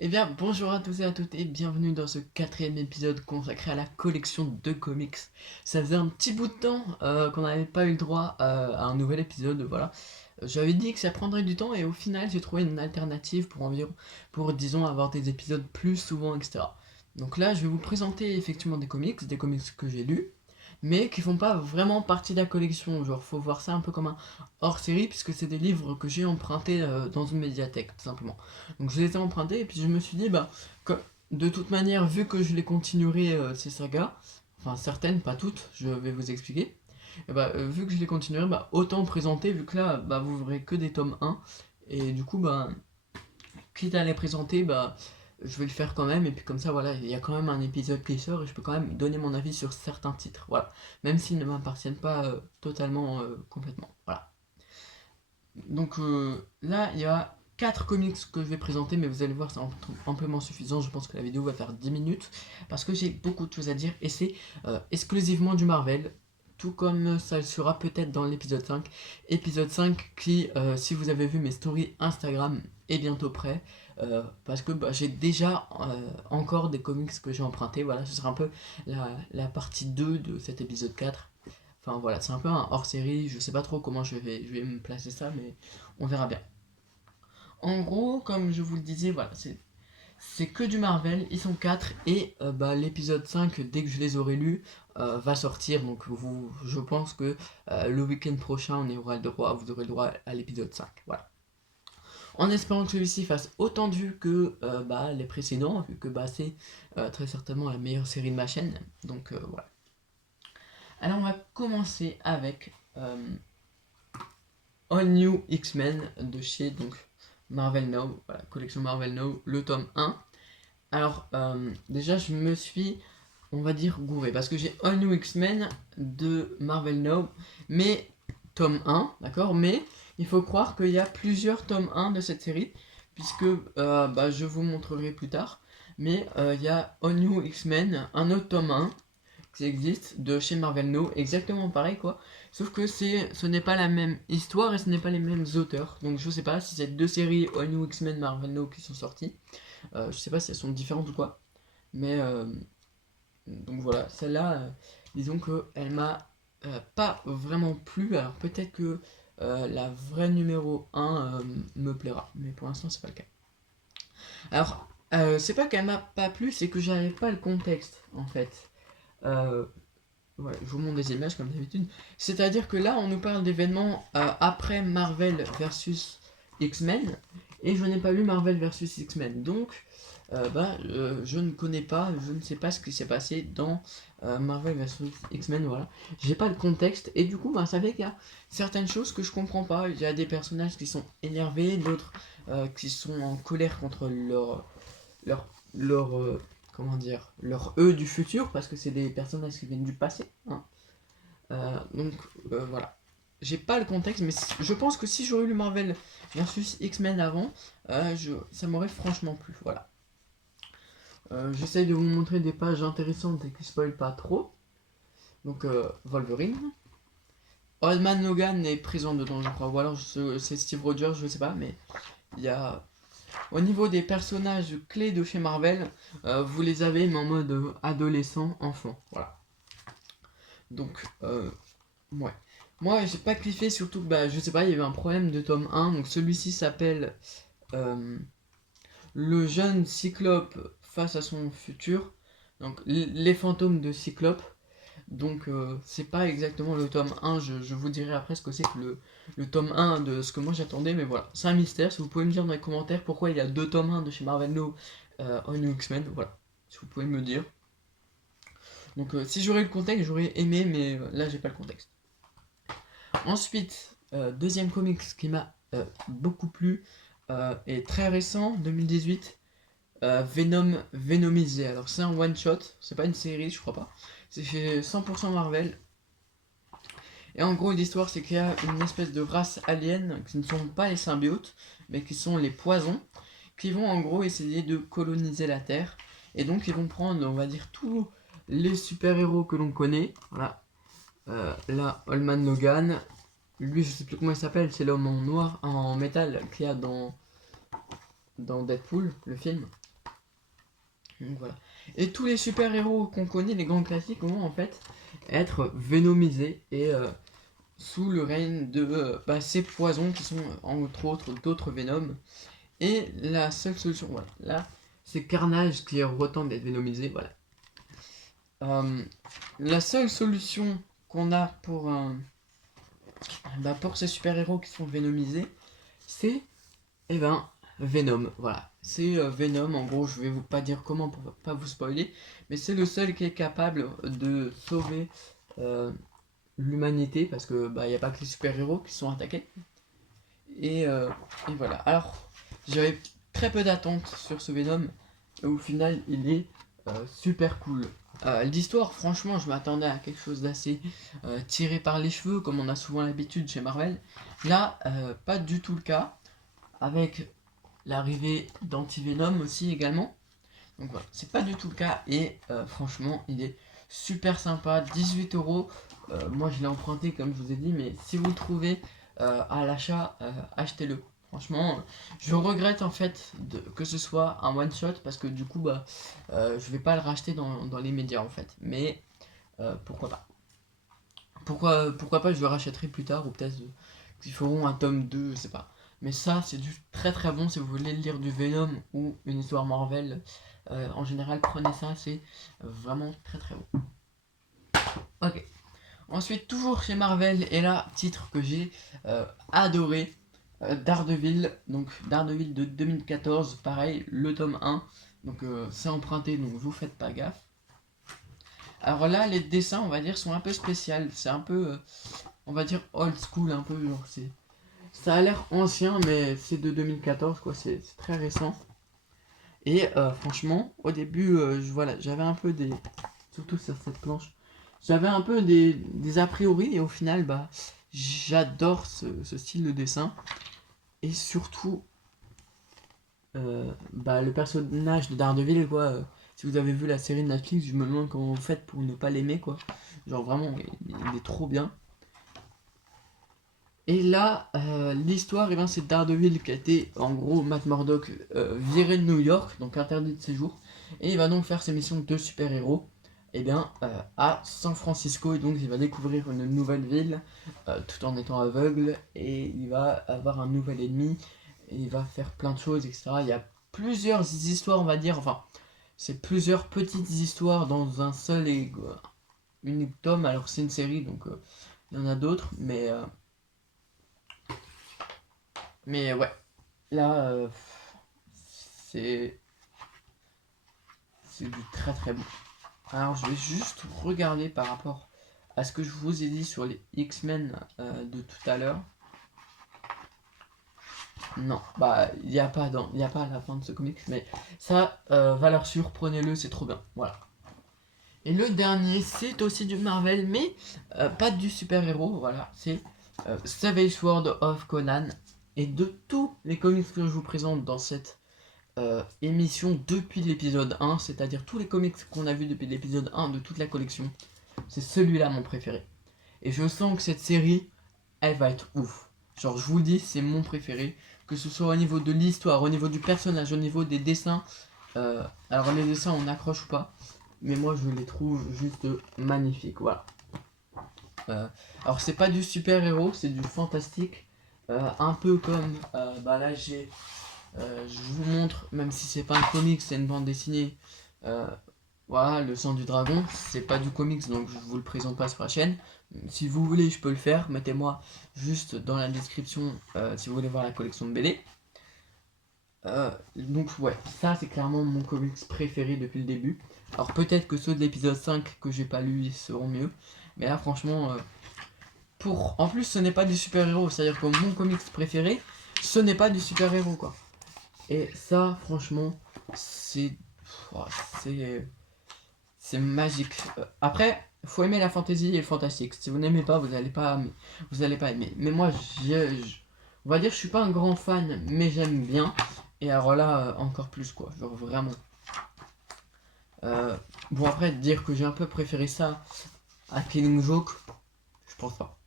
Eh bien, bonjour à tous et à toutes et bienvenue dans ce quatrième épisode consacré à la collection de comics. Ça faisait un petit bout de temps qu'on n'avait pas eu le droit à un nouvel épisode, voilà. J'avais dit que ça prendrait du temps et au final j'ai trouvé une alternative pour disons avoir des épisodes plus souvent, etc. Donc là, je vais vous présenter effectivement des comics que j'ai lus, mais qui font pas vraiment partie de la collection. Genre, faut voir ça un peu comme un hors-série puisque c'est des livres que j'ai empruntés dans une médiathèque, tout simplement. Donc je les ai empruntés et puis je me suis dit, bah, de toute manière, vu que je les continuerai ces sagas, enfin certaines, pas toutes, je vais vous expliquer, et bah, vu que je les continuerai, bah, autant présenter, vu que là, bah, vous verrez que des tomes 1, et du coup, bah, quitte à les présenter, bah, je vais le faire quand même, et puis comme ça, voilà, il y a quand même un épisode qui sort, et je peux quand même donner mon avis sur certains titres, voilà, même s'ils ne m'appartiennent pas totalement, complètement, voilà. Donc là, il y a 4 comics que je vais présenter, mais vous allez voir, c'est amplement suffisant. Je pense que la vidéo va faire 10 minutes parce que j'ai beaucoup de choses à dire et c'est exclusivement du Marvel. Tout comme ça le sera peut-être dans l'épisode 5. Épisode 5 qui, si vous avez vu mes stories Instagram, est bientôt prêt. Parce que bah, j'ai déjà encore des comics que j'ai empruntés. Voilà, ce sera un peu la partie 2 de cet épisode 4. Enfin voilà, c'est un peu un hors-série, je sais pas trop comment je vais me placer ça, mais on verra bien. En gros, comme je vous le disais, voilà, c'est que du Marvel, ils sont 4 et bah, l'épisode 5, dès que je les aurai lus, va sortir. Donc je pense que le week-end prochain, vous aurez le droit à l'épisode 5. Voilà. En espérant que celui-ci fasse autant de vues que bah, les précédents, vu que bah, c'est très certainement la meilleure série de ma chaîne. Donc voilà. Alors on va commencer avec All New X-Men de chez donc Marvel Now, voilà, collection Marvel Now, le tome 1. Alors, déjà, je me suis, on va dire, gouré, parce que j'ai All New X-Men de Marvel Now, mais tome 1, d'accord. Mais il faut croire qu'il y a plusieurs tomes 1 de cette série, puisque bah, je vous montrerai plus tard. Mais il y a All New X-Men, un autre tome 1, qui existe de chez Marvel No, exactement pareil quoi. Sauf que ce n'est pas la même histoire et ce n'est pas les mêmes auteurs. Donc je sais pas si c'est deux séries All New X-Men Marvel No qui sont sorties. Je sais pas si elles sont différentes ou quoi. Mais donc voilà, celle-là, disons que elle m'a pas vraiment plu. Alors peut-être que la vraie numéro 1 me plaira. Mais pour l'instant c'est pas le cas. Alors c'est pas qu'elle m'a pas plu, c'est que j'avais pas le contexte en fait. Euh, Ouais, je vous montre des images comme d'habitude. C'est-à-dire que là, on nous parle d'événements après Marvel versus X-Men, et je n'ai pas lu Marvel versus X-Men. Donc, je ne connais pas, je ne sais pas ce qui s'est passé dans Marvel versus X-Men, voilà. J'ai pas le contexte, et du coup, bah, ça fait qu'il y a certaines choses que je comprends pas. Il y a des personnages qui sont énervés, d'autres qui sont en colère contre leur comment dire, leur eux du futur, parce que c'est des personnages qui viennent du passé. Hein. Donc voilà. J'ai pas le contexte, mais je pense que si j'aurais eu le Marvel versus X-Men avant, ça m'aurait franchement plu. Voilà. J'essaye de vous montrer des pages intéressantes et qui spoilent pas trop. Donc Wolverine. Old Man Logan est présent dedans, je crois. Ou alors c'est Steve Rogers, je sais pas, mais il y a. Au niveau des personnages clés de chez Marvel, vous les avez, mais en mode adolescent, enfant. Voilà. Donc, ouais. Moi, j'ai pas kiffé, surtout que, bah, je sais pas, il y avait un problème de tome 1. Donc, celui-ci s'appelle euh, Le jeune Cyclope face à son futur. Donc, les fantômes de Cyclope. Donc, c'est pas exactement le tome 1. Je vous dirai après ce que c'est que le tome 1 de ce que moi j'attendais. Mais voilà, c'est un mystère. Si vous pouvez me dire dans les commentaires pourquoi il y a deux tomes 1 de chez Marvel No en New X-Men. Voilà, si vous pouvez me dire. Donc, si j'aurais le contexte, j'aurais aimé, mais là, j'ai pas le contexte. Ensuite, deuxième comics qui m'a beaucoup plu est très récent, 2018, Venomisé. Alors c'est un one shot, c'est pas une série, je crois pas. C'est fait 100% Marvel. Et en gros, l'histoire c'est qu'il y a une espèce de race alien qui ne sont pas les symbiotes, mais qui sont les poisons, qui vont en gros essayer de coloniser la Terre. Et donc ils vont prendre, on va dire, tous les super-héros que l'on connaît. Voilà. Là, Holman Logan, lui, je sais plus comment il s'appelle, c'est l'homme en noir, en métal qu'il y a dans Deadpool, le film. Donc voilà. Et tous les super-héros qu'on connaît, les grands classiques, vont en fait être vénomisés et sous le règne de ces poisons qui sont entre autres d'autres Venom. Et la seule solution, voilà, là, c'est Carnage qui retente d'être vénomisé, voilà. La seule solution qu'on a pour ces super-héros qui sont vénomisés, c'est Venom, voilà. C'est Venom, en gros, je vais vous pas dire comment pour pas vous spoiler, mais c'est le seul qui est capable de sauver l'humanité, parce que il n'y a pas que les super-héros qui sont attaqués. Et voilà. Alors, j'avais très peu d'attentes sur ce Venom, et au final, il est super cool. L'histoire, franchement, je m'attendais à quelque chose d'assez tiré par les cheveux, comme on a souvent l'habitude chez Marvel. Là, pas du tout le cas, avec l'arrivée d'Anti-Venom aussi également. Donc voilà, c'est pas du tout le cas, et franchement, il est super sympa, 18 €. Moi, je l'ai emprunté, comme je vous ai dit, mais si vous le trouvez à l'achat, achetez-le. Franchement, je regrette en fait que ce soit un one shot parce que du coup, je vais pas le racheter dans les médias en fait. Mais pourquoi pas. Pourquoi pas, je le rachèterai plus tard ou peut-être qu'ils feront un tome 2, je sais pas. Mais ça, c'est du très très bon si vous voulez lire du Venom ou une histoire Marvel. En général, prenez ça, c'est vraiment très très bon. Ok. Ensuite, toujours chez Marvel, et là, titre que j'ai adoré, Daredevil. Donc, Daredevil de 2014, pareil, le tome 1. Donc, c'est emprunté, donc vous faites pas gaffe. Alors là, les dessins, on va dire, sont un peu spéciaux. C'est un peu, on va dire, old school, un peu, genre, ça a l'air ancien, mais c'est de 2014, quoi, c'est très récent. Et franchement, au début, voilà, j'avais un peu des... Surtout sur cette planche, j'avais un peu des a priori, et au final, j'adore ce style de dessin. Et surtout, le personnage de Daredevil, quoi. Si vous avez vu la série de Netflix, je me demande comment vous faites pour ne pas l'aimer, quoi. Genre vraiment, il est trop bien. Et là, l'histoire, c'est Daredevil qui a été, en gros, Matt Murdock viré de New York, donc interdit de séjour. Et il va donc faire ses missions de super-héros à San Francisco. Et donc, il va découvrir une nouvelle ville, tout en étant aveugle. Et il va avoir un nouvel ennemi. Et il va faire plein de choses, etc. Il y a plusieurs histoires, on va dire. Enfin, c'est plusieurs petites histoires dans un seul et unique tome. Alors, c'est une série, donc il y en a d'autres. Mais ouais, là, c'est du très très bon. Alors je vais juste regarder par rapport à ce que je vous ai dit sur les X-Men de tout à l'heure. Non, il n'y a pas à la fin de ce comics, mais ça, valeur sûre, prenez-le, c'est trop bien. Voilà. Et le dernier, c'est aussi du Marvel, mais pas du super-héros, voilà, c'est Savage Sword of Conan. Et de tous les comics que je vous présente dans cette émission depuis l'épisode 1, c'est-à-dire tous les comics qu'on a vus depuis l'épisode 1 de toute la collection, c'est celui-là mon préféré. Et je sens que cette série, elle va être ouf. Genre, je vous le dis, c'est mon préféré. Que ce soit au niveau de l'histoire, au niveau du personnage, au niveau des dessins. Alors, les dessins, on accroche ou pas. Mais moi, je les trouve juste magnifiques. Voilà. Alors, c'est pas du super-héros, c'est du fantastique. Un peu comme. Là, je vous montre, même si c'est pas un comics, c'est une bande dessinée. Voilà, le sang du dragon, c'est pas du comics, donc je vous le présente pas sur la chaîne. Si vous voulez, je peux le faire. Mettez-moi juste dans la description si vous voulez voir la collection de BD. Donc ouais, ça c'est clairement mon comics préféré depuis le début. Alors peut-être que ceux de l'épisode 5 que j'ai pas lu ils seront mieux. Mais là franchement, en plus ce n'est pas du super-héros, c'est-à-dire que mon comics préféré, ce n'est pas du super-héros quoi. Et ça franchement, c'est magique. Après, faut aimer la fantasy et le fantastique. Si vous n'aimez pas, vous allez pas aimer. Mais moi, on va dire, je suis pas un grand fan, mais j'aime bien. Et alors là, encore plus quoi. Genre vraiment. Bon après, dire que j'ai un peu préféré ça à Killing Joke, je pense pas.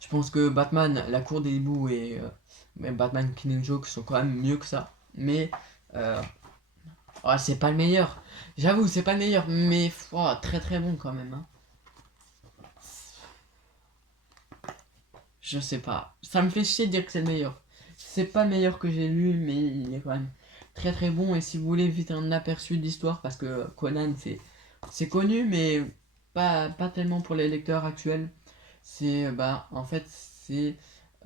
Je pense que Batman, la cour des hiboux et même Batman Killing Joke sont quand même mieux que ça. Mais Oh, c'est pas le meilleur. J'avoue, c'est pas le meilleur, mais oh, très très bon quand même, hein. Je sais pas. Ça me fait chier de dire que c'est le meilleur. C'est pas le meilleur que j'ai lu, mais il est quand même très très bon. Et si vous voulez vite un aperçu de l'histoire, parce que Conan c'est connu, mais pas tellement pour les lecteurs actuels. C'est bah en fait c'est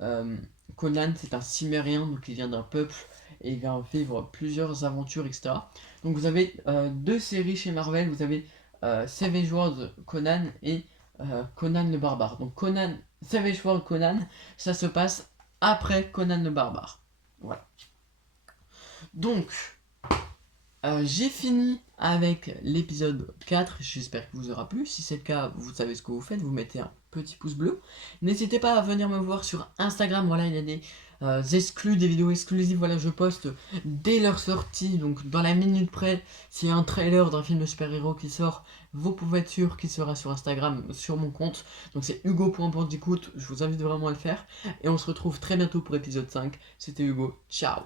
euh, Conan, c'est un Cimérien, donc il vient d'un peuple et il va vivre plusieurs aventures, etc. Donc vous avez deux séries chez Marvel. Vous avez Savage World Conan et Conan le Barbare. Donc Conan Savage World Conan, ça se passe après Conan le Barbare. Voilà. Donc, j'ai fini avec l'épisode 4. J'espère qu'il vous aura plu. Si c'est le cas, vous savez ce que vous faites. Vous mettez un petit pouce bleu. N'hésitez pas à venir me voir sur Instagram. Voilà, il y a des exclus, des vidéos exclusives. Voilà, je poste dès leur sortie. Donc, dans la minute près, s'il y a un trailer d'un film de super-héros qui sort, vous pouvez être sûr qu'il sera sur Instagram, sur mon compte. Donc, c'est hugo.bandicoot. Je vous invite vraiment à le faire. Et on se retrouve très bientôt pour épisode 5. C'était Hugo. Ciao!